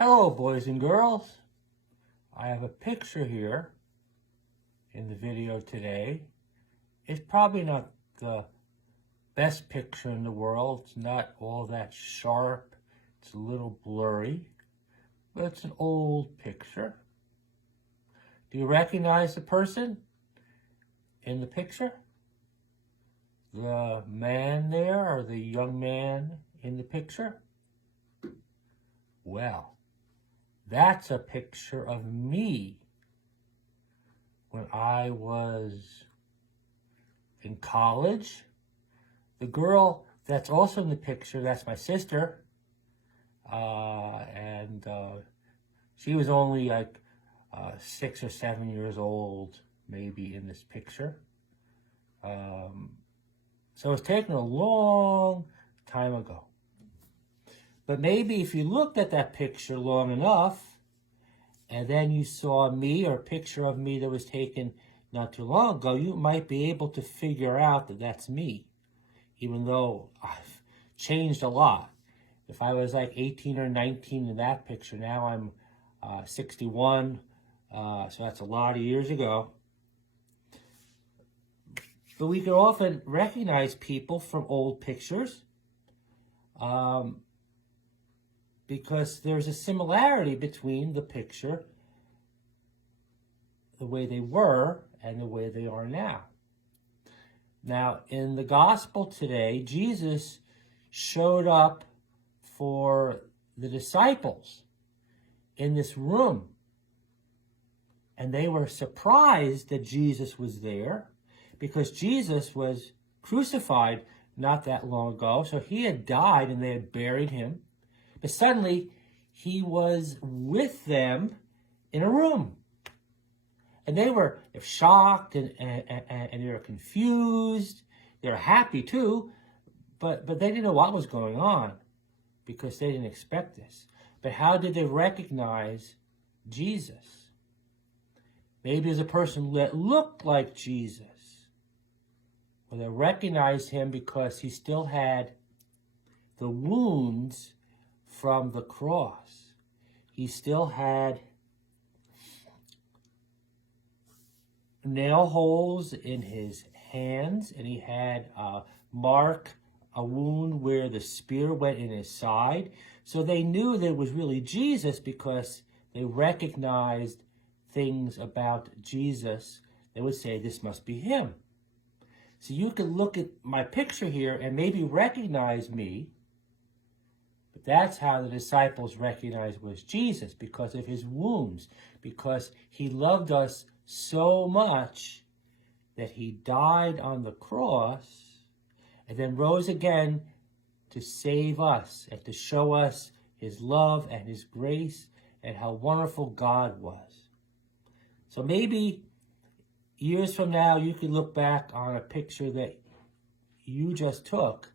Hello, boys and girls. I have a picture here in the video today. It's probably not the best picture in the world. It's not all that sharp. It's a little blurry, but it's an old picture. Do you recognize the person in the picture? The man there, or the young man in the picture? Well, that's a picture of me when I was in college. The girl that's also in the picture, that's my sister. And she was only like 6 or 7 years old, maybe, in this picture. So it's taken a long time ago. But maybe if you looked at that picture long enough, and then you saw me, or a picture of me that was taken not too long ago, you might be able to figure out that that's me, even though I've changed a lot. If I was like 18 or 19 in that picture, now I'm 61, so that's a lot of years ago. But we can often recognize people from old pictures, because there's a similarity between the picture, the way they were, and the way they are now. Now, in the gospel today, Jesus showed up for the disciples in this room, and they were surprised that Jesus was there, because Jesus was crucified not that long ago. So he had died and they had buried him. But suddenly, he was with them in a room. And they were shocked and they were confused. They were happy too, but they didn't know what was going on because they didn't expect this. But how did they recognize Jesus? Maybe as a person that looked like Jesus. Well, they recognized him because he still had the wounds from the cross. He still had nail holes in his hands, and he had a wound where the spear went in his side. So they knew that it was really Jesus because they recognized things about Jesus. They would say, this must be him. So you can look at my picture here and maybe recognize me. But that's how the disciples recognized was Jesus, because of his wounds, because he loved us so much that he died on the cross and then rose again to save us and to show us his love and his grace and how wonderful God was. So maybe years from now, you can look back on a picture that you just took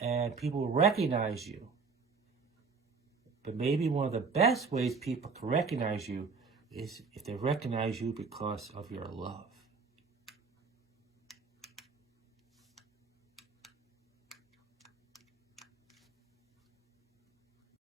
and people will recognize you. But maybe one of the best ways people can recognize you is if they recognize you because of your love.